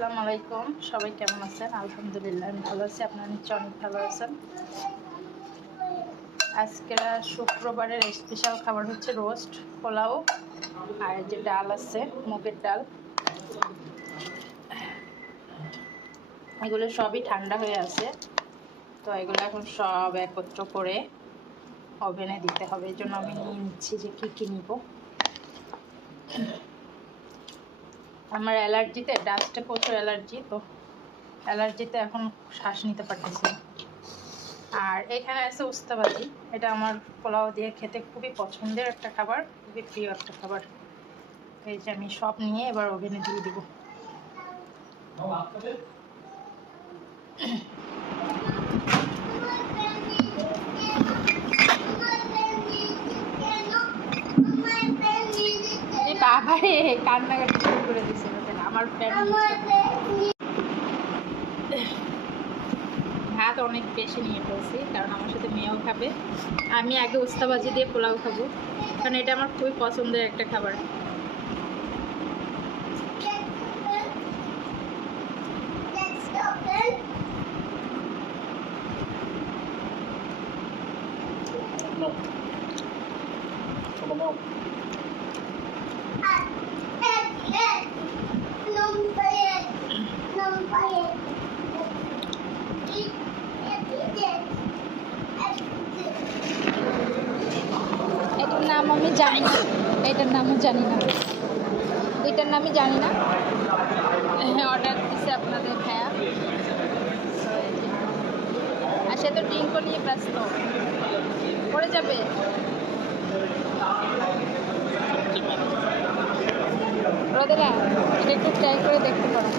আসসালামু আলাইকুম, সবাই কেমন আছেন? আলহামদুলিল্লাহ আমি ভালো আছি। আপনারা নিশ্চয় অনেক ভালো আছেন। আজকে শুক্রবারের স্পেশাল খাবার হচ্ছে রোস্ট, পোলাও আর যে ডাল আছে মুগের ডাল, এগুলো সবই ঠান্ডা হয়ে আছে। তো এগুলো এখন সব একত্র করে ওভেনে দিতে হবে। এই জন্য আমি নিয়ে নিচ্ছি যে কী কী নিব। আমার অ্যালার্জিতে, ডাস্টে প্রচুর অ্যালার্জি, তো অ্যালার্জিতে এখন শ্বাস নিতে পারতেছি। আর এখানে আছে উস্তাবাজি, এটা আমার পোলাও দিয়ে খেতে খুবই পছন্দের একটা খাবার, খুবই প্রিয় একটা খাবার। এই যে আমি সব নিয়ে এবার ওভেনে দিয়ে দিব। বাবারে কান্নাকাটি শুরু করে দিচ্ছে আমার ভাত অনেক বেশি নিয়ে ফেলছি, কারণ আমার সাথে মেয়েও খাবে। আমি আগে উস্তাবাজি দিয়ে পোলাও খাবো, কারণ এটা আমার খুবই পছন্দের একটা খাবার। এটার নাম আমি জানি না, এটার নামও জানি না, এটার নামই জানি না। অর্ডার দিচ্ছে আপনাদের ভাইয়া, আর সে তো ড্রিঙ্কও নিয়ে ব্যস্ত, পড়ে যাবে। রোদেলা এটা একটু ট্রাই করে দেখতে পারো।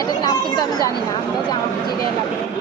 এটার নাম কিন্তু আমি জানি না, আমরা জামাপুর জিরে লাগবে।